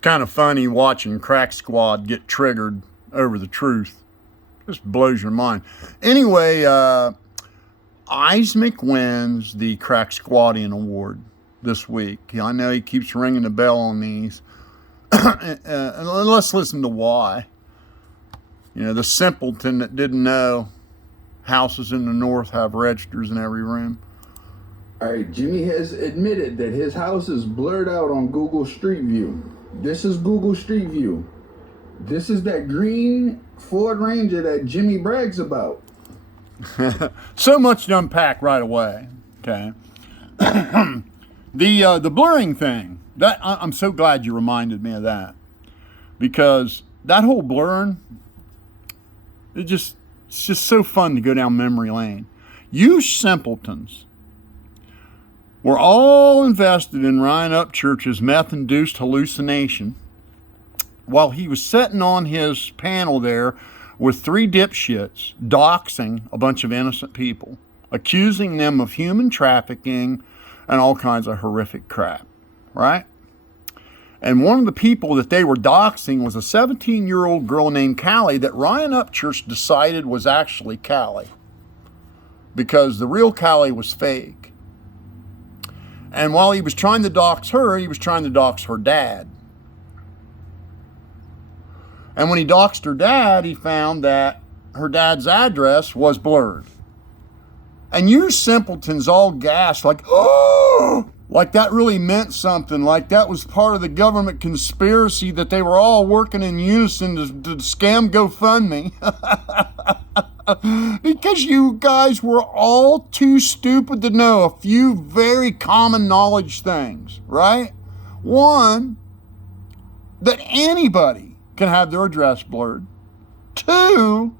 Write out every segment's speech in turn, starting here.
Kind of funny watching Crack Squad get triggered over the truth. Just blows your mind. Anyway, Isaac wins the Cracksquadian Award this week. I know he keeps ringing the bell on these. And let's listen to why. You know, the simpleton that didn't know houses in the north have registers in every room. All right, Jimmy has admitted that his house is blurred out on Google Street View. This is Google Street View. This is that green Ford Ranger that Jimmy brags about. So much to unpack right away. Okay. The blurring thing. That I'm so glad you reminded me of that, because that whole blurring, it's just so fun to go down memory lane. You simpletons were all invested in Ryan Upchurch's meth-induced hallucination while he was sitting on his panel there with three dipshits doxing a bunch of innocent people, accusing them of human trafficking and all kinds of horrific crap, right? And one of the people that they were doxing was a 17-year-old girl named Callie that Ryan Upchurch decided was actually Callie, because the real Callie was fake. And while he was trying to dox her, he was trying to dox her dad. And when he doxed her dad, he found that her dad's address was blurred. And you simpletons all gasped like, oh, like that really meant something, like that was part of the government conspiracy, that they were all working in unison to scam GoFundMe. Because you guys were all too stupid to know a few very common knowledge things, right? One, that anybody can have their address blurred. Two,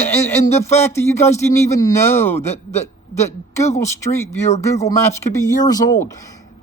and the fact that you guys didn't even know that Google Street View or Google Maps could be years old.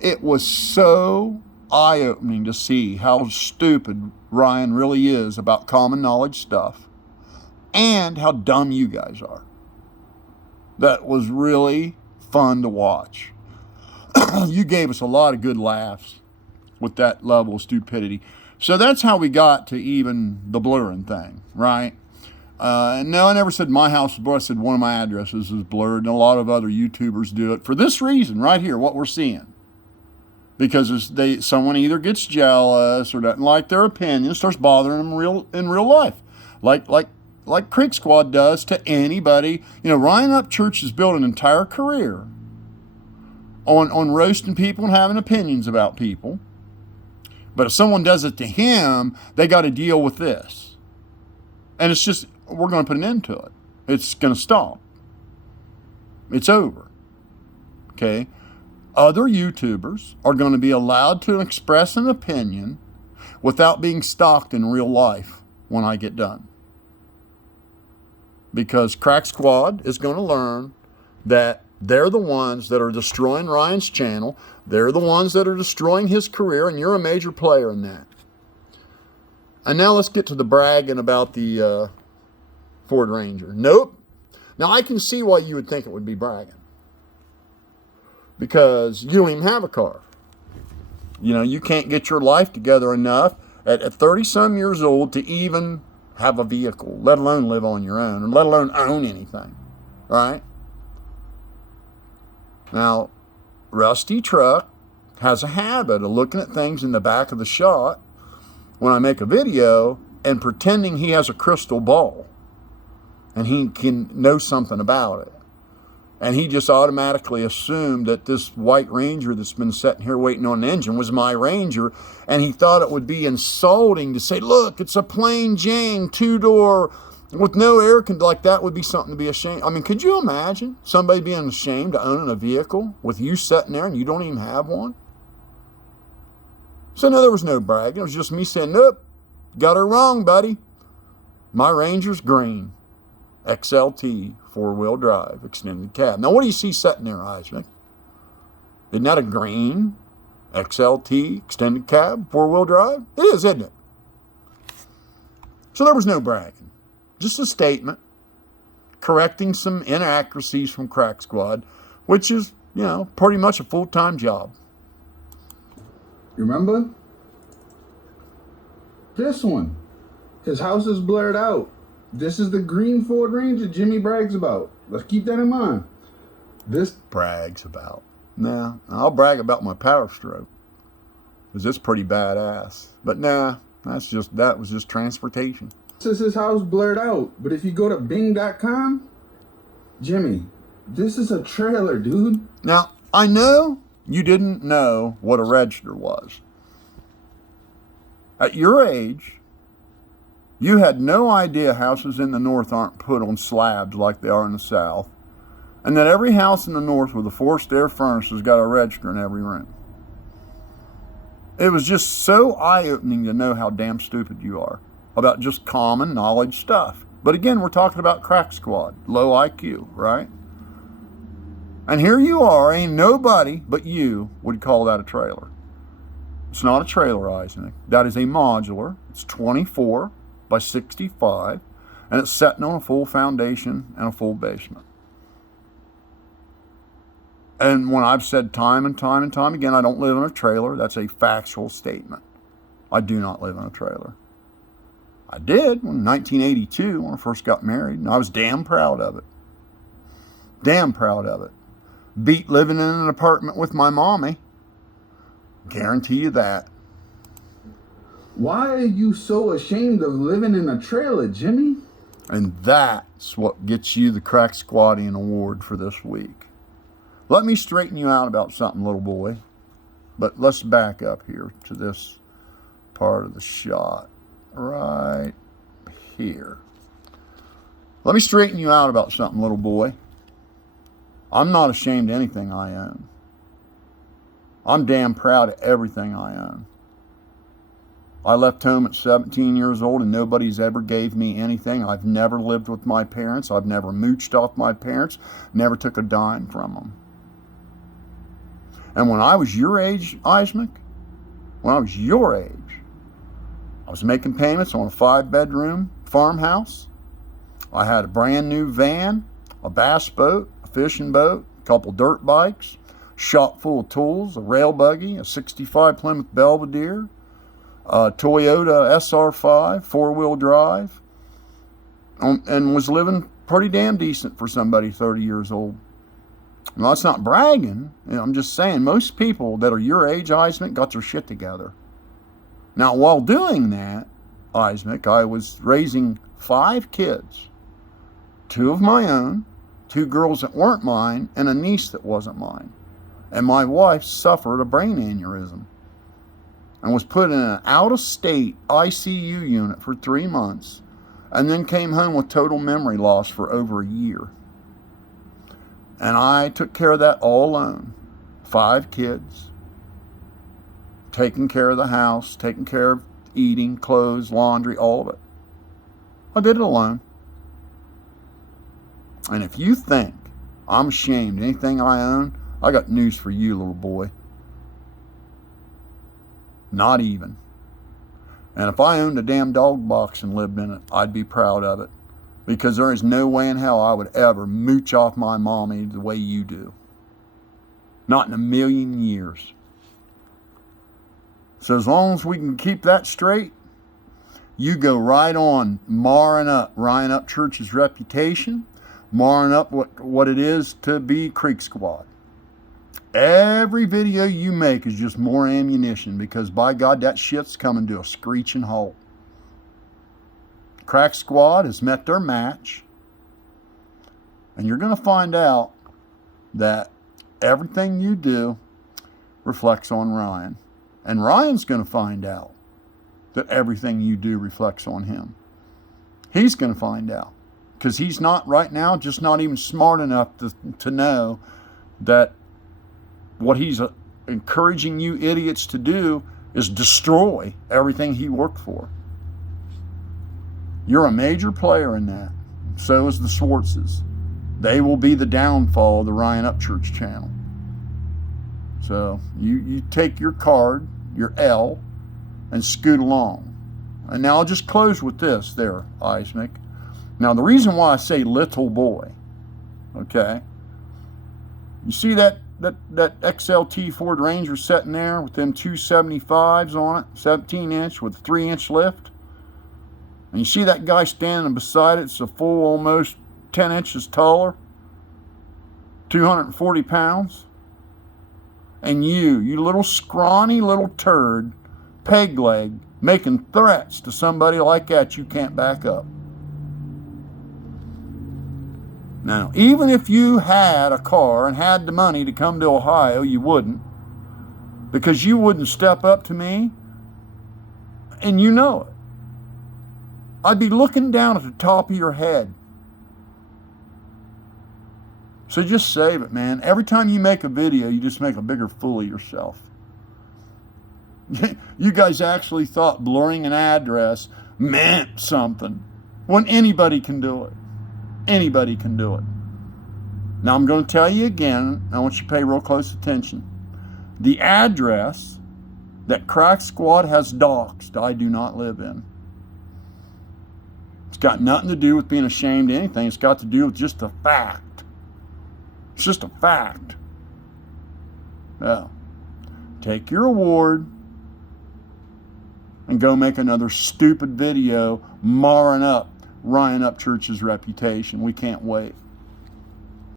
It was so eye-opening to see how stupid Ryan really is about common knowledge stuff, and how dumb you guys are. That was really fun to watch. You gave us a lot of good laughs with that level of stupidity. So that's how we got to even the blurring thing, right? No, I never said my house was blurred. I said one of my addresses is blurred, and a lot of other YouTubers do it for this reason right here, what we're seeing. Because someone either gets jealous or doesn't like their opinion, starts bothering them in real life, like Creek Squad does to anybody. You know, Ryan Upchurch has built an entire career on roasting people and having opinions about people. But if someone does it to him, they got to deal with this, and it's just, we're going to put an end to it. It's going to stop. It's over. Okay. Other YouTubers are going to be allowed to express an opinion without being stalked in real life when I get done. Because Crack Squad is going to learn that they're the ones that are destroying Ryan's channel. They're the ones that are destroying his career, and you're a major player in that. And now let's get to the bragging about the Ford Ranger. Nope. Now I can see why you would think it would be bragging, because you don't even have a car. You know, you can't get your life together enough at 30-some years old to even have a vehicle, let alone live on your own, or let alone own anything, right? Now, Rusty Truck has a habit of looking at things in the back of the shot when I make a video and pretending he has a crystal ball and he can know something about it. And he just automatically assumed that this white Ranger that's been sitting here waiting on an engine was my Ranger. And he thought it would be insulting to say, look, it's a plain Jane 2-door with no air conditioning. Like, that would be something to be ashamed. I mean, could you imagine somebody being ashamed of owning a vehicle with you sitting there and you don't even have one? So no, there was no bragging. It was just me saying, nope, got her wrong, buddy. My Ranger's green. XLT, 4-wheel drive, extended cab. Now, what do you see sitting there, Isaac? Isn't that a green XLT, extended cab, 4-wheel drive? It is, isn't it? So there was no bragging. Just a statement correcting some inaccuracies from Crack Squad, which is You know, pretty much a full-time job. You remember? This one. His house is blurred out. This is the green Ford Ranger Jimmy brags about. Let's keep that in mind. This brags about. Nah, I'll brag about my power stroke, because it's pretty badass. But nah, that was just transportation. This is his house blurred out. But if you go to Bing.com, Jimmy, this is a trailer, dude. Now, I know you didn't know what a register was. At your age, you had no idea houses in the North aren't put on slabs like they are in the South, and that every house in the North with a forced air furnace has got a register in every room. It was just so eye-opening to know how damn stupid you are about just common knowledge stuff. But again, we're talking about crack squad, low IQ, right? And here you are, ain't nobody but you would call that a trailer. It's not a trailer, Isaac. That is a modular. It's 24 by 65, and it's sitting on a full foundation and a full basement. And when I've said time and time and time again, I don't live in a trailer, that's a factual statement. I do not live in a trailer. I did in 1982 when I first got married, and I was damn proud of it. Damn proud of it. Beat living in an apartment with my mommy. Guarantee you that. Why are you so ashamed of living in a trailer, Jimmy? And that's what gets you the Cracksquadian Award for this week. Let me straighten you out about something, little boy. But let's back up here to this part of the shot. Right here. Let me straighten you out about something, little boy. I'm not ashamed of anything I own. I'm damn proud of everything I own. I left home at 17 years old and nobody's ever gave me anything. I've never lived with my parents. I've never mooched off my parents. Never took a dime from them. And when I was your age, Isaac, when I was your age, I was making payments on a 5-bedroom farmhouse. I had a brand new van, a bass boat, a fishing boat, a couple dirt bikes, shop full of tools, a rail buggy, a 65 Plymouth Belvedere, a Toyota SR5, 4-wheel drive, and was living pretty damn decent for somebody 30 years old. Now, that's not bragging. I'm just saying most people that are your age, Isaac, got their shit together. Now, while doing that, Isaac, I was raising 5 kids. 2 of my own, 2 girls that weren't mine, and a niece that wasn't mine. And my wife suffered a brain aneurysm and was put in an out-of-state ICU unit for 3 months and then came home with total memory loss for over a year. And I took care of that all alone. 5 kids, taking care of the house, taking care of eating, clothes, laundry, all of it. I did it alone. And if you think I'm ashamed of anything I own, I got news for you, little boy. Not even. And if I owned a damn dog box and lived in it, I'd be proud of it. Because there is no way in hell I would ever mooch off my mommy the way you do. Not in a million years. So as long as we can keep that straight, you go right on marring up Ryan Upchurch's reputation, marring up what it is to be Creek Squad. Every video you make is just more ammunition because by God, that shit's coming to a screeching halt. Crack Squad has met their match, and you're going to find out that everything you do reflects on Ryan. And Ryan's going to find out that everything you do reflects on him. He's going to find out because he's not right now, just not even smart enough to know that what he's encouraging you idiots to do is destroy everything he worked for. You're a major player in that. So is the Swartzes. They will be the downfall of the Ryan Upchurch channel. So you take your card, your L, and scoot along. And now I'll just close with this there, Isaac. Now the reason why I say little boy, okay, you see that that XLT Ford Ranger sitting there with them 275s on it, 17-inch with a 3-inch lift. And you see that guy standing beside it, it's a full almost 10 inches taller, 240 pounds. And you little scrawny little turd, peg leg, making threats to somebody like that you can't back up. Now, even if you had a car and had the money to come to Ohio, you wouldn't, because you wouldn't step up to me, and you know it. I'd be looking down at the top of your head. So just save it, man. Every time you make a video, you just make a bigger fool of yourself. You guys actually thought blurring an address meant something, when anybody can do it. Anybody can do it. Now I'm going to tell you again, I want you to pay real close attention. The address that Crack Squad has doxed, I do not live in. It's got nothing to do with being ashamed of anything. It's got to do with just a fact. It's just a fact. Yeah. Take your award and go make another stupid video marring up Ryan Upchurch's reputation. We can't wait.